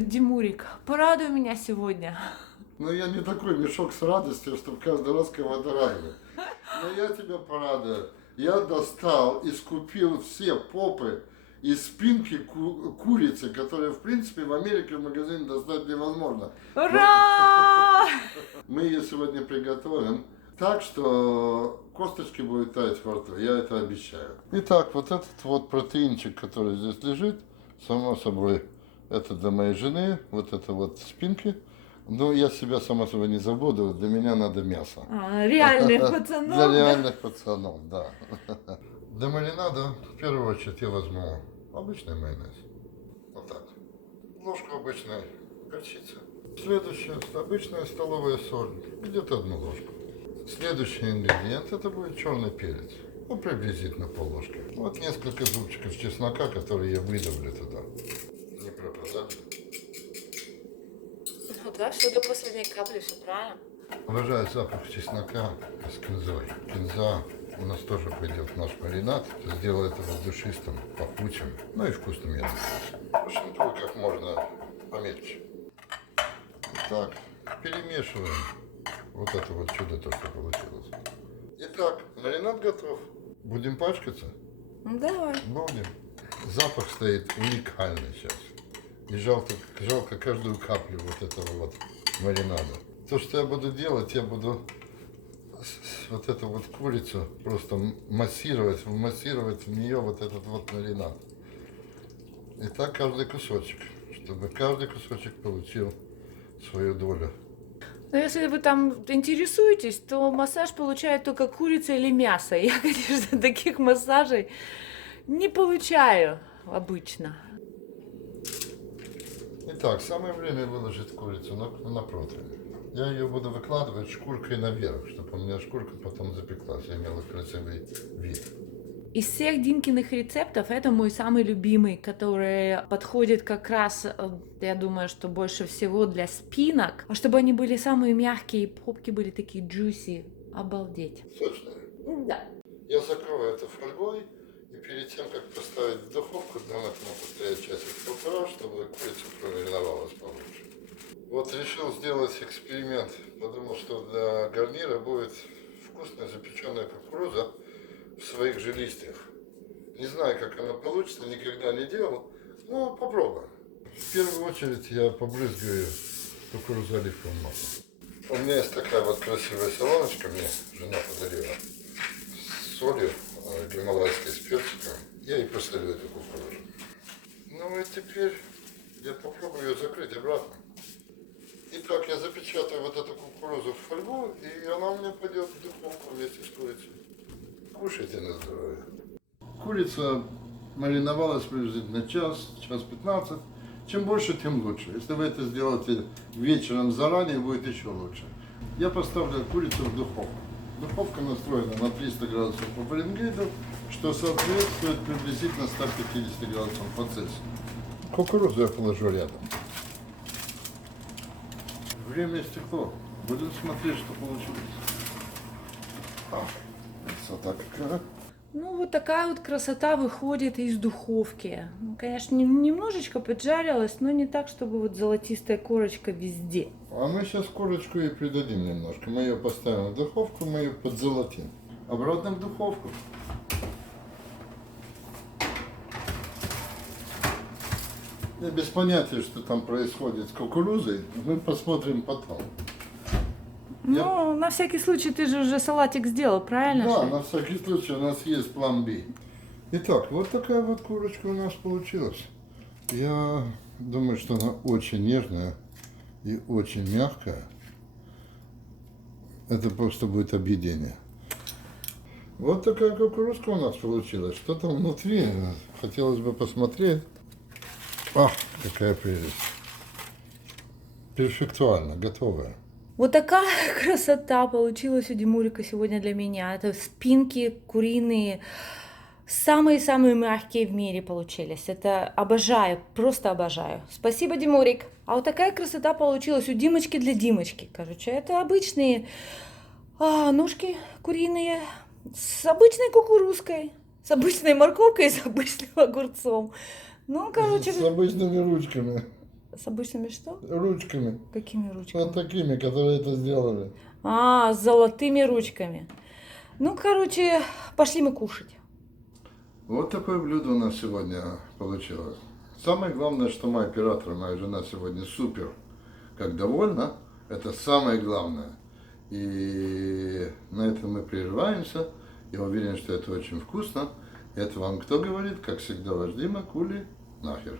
Димурик, порадуй меня сегодня. Но я не такой мешок с радостью, чтобы каждый раз кого-то радовать. Но я тебя порадую. Я достал и скупил все попы и спинки курицы, которые, в принципе, в Америке в магазине достать невозможно. Ура! Мы ее сегодня приготовим так, что косточки будут таять во рту, я это обещаю. Итак, вот этот вот протеинчик, который здесь лежит, само собой, это для моей жены, вот это вот спинки. Но я себя, само собой, не забуду, для меня надо мясо. Реальных пацанов. Для реальных пацанов, да. Для маринада, в первую очередь, я возьму обычный майонез. Вот так. Ложку обычной горчицы. Следующее, обычная столовая соль, где-то одну ложку. Следующий ингредиент, это будет черный перец. Ну, приблизительно пол-ложки. Вот несколько зубчиков чеснока, которые я выдавлю туда. Не пропадали. Ну да, все до последней капли, все правильно. Обожаю запах чеснока с кинзой. Кинза у нас тоже пойдет в наш маринад. Сделает его душистым, пахучим, ну и вкусным, я надеюсь. В общем, только как можно помельче. Так, перемешиваем. Вот это вот чудо то, что получилось. Итак, маринад готов. Будем пачкаться? Ну давай. Будем. Запах стоит уникальный сейчас. И жалко каждую каплю вот этого вот маринада. То, что я буду делать, я буду вот эту вот курицу просто вмассировать в нее вот этот вот маринад. И так каждый кусочек, чтобы каждый кусочек получил свою долю. Но если вы там интересуетесь, то массаж получает только курица или мясо. Я, конечно, таких массажей не получаю обычно. Итак, самое время выложить курицу на противень. Я ее буду выкладывать шкуркой наверх, чтобы у меня шкурка потом запеклась, я имела красивый вид. Из всех Димкиных рецептов это мой самый любимый, который подходит как раз, я думаю, что больше всего для спинок. А чтобы они были самые мягкие, и попки были такие juicy. Обалдеть. Сочная? Да. Я закрою это фольгой, и перед тем, как поставить в духовку, дам этому постоять часик-полтора, чтобы курица промариновалась получше. Вот решил сделать эксперимент. Подумал, что для гарнира будет вкусная запеченная кукуруза в своих же листьях. Не знаю, как она получится, никогда не делал, но попробуем. В первую очередь я побрызгаю кукурузу оливковым маслом. У меня есть такая вот красивая солоночка, мне жена подарила, с солью гималайской, с перчиком. Я и посолю эту кукурузу. Ну и теперь я попробую ее закрыть обратно. Итак, я запечатаю вот эту кукурузу в фольгу, и она у меня пойдет в духовку вместе с курицей. Кушайте на здоровье. Курица мариновалась приблизительно час 15. Чем больше, тем лучше. Если вы это сделаете вечером заранее, будет еще лучше. Я поставлю курицу в духовку. Духовка настроена на 300 градусов по Фаренгейту, что соответствует приблизительно 150 градусам по Цельсию. Кукурузу я положу рядом. Время истекло. Будем смотреть, что получилось. Красота какая. Ну, вот такая вот красота выходит из духовки. Ну, конечно, немножечко поджарилась, но не так, чтобы вот золотистая корочка везде. А мы сейчас корочку и придадим немножко. Мы ее поставим в духовку, мы ее подзолотим. Обратно в духовку. Я без понятия, что там происходит с кукурузой. Мы посмотрим потом. Ну, на всякий случай, ты же уже салатик сделал, правильно? Да, что ли? на всякий случай у нас есть план Б. Итак, вот такая вот курочка у нас получилась. Я думаю, что она очень нежная и очень мягкая. Это просто будет объедение. Вот такая кукурузка у нас получилась. Что там внутри? Хотелось бы посмотреть. Ах, какая прелесть. Перфектуально, готовая. Вот такая красота получилась у Димурика сегодня для меня. Это спинки куриные, самые-самые мягкие в мире получились. Это обожаю, просто обожаю. Спасибо, Димурик. А вот такая красота получилась у Димочки для Димочки. Короче, это обычные ножки куриные с обычной кукурузкой, с обычной морковкой и с обычным огурцом. Ну, короче... С обычными ручками. С обычными что? Ручками. Какими ручками? Вот такими, которые это сделали. А, с золотыми ручками. Ну, короче, пошли мы кушать. Вот такое блюдо у нас сегодня получилось. Самое главное, что моя оператор, моя жена сегодня супер, как довольна. Это самое главное. И на этом мы прерываемся. Я уверен, что это очень вкусно. Это вам кто говорит? Как всегда, ваш Дима Кули нахер.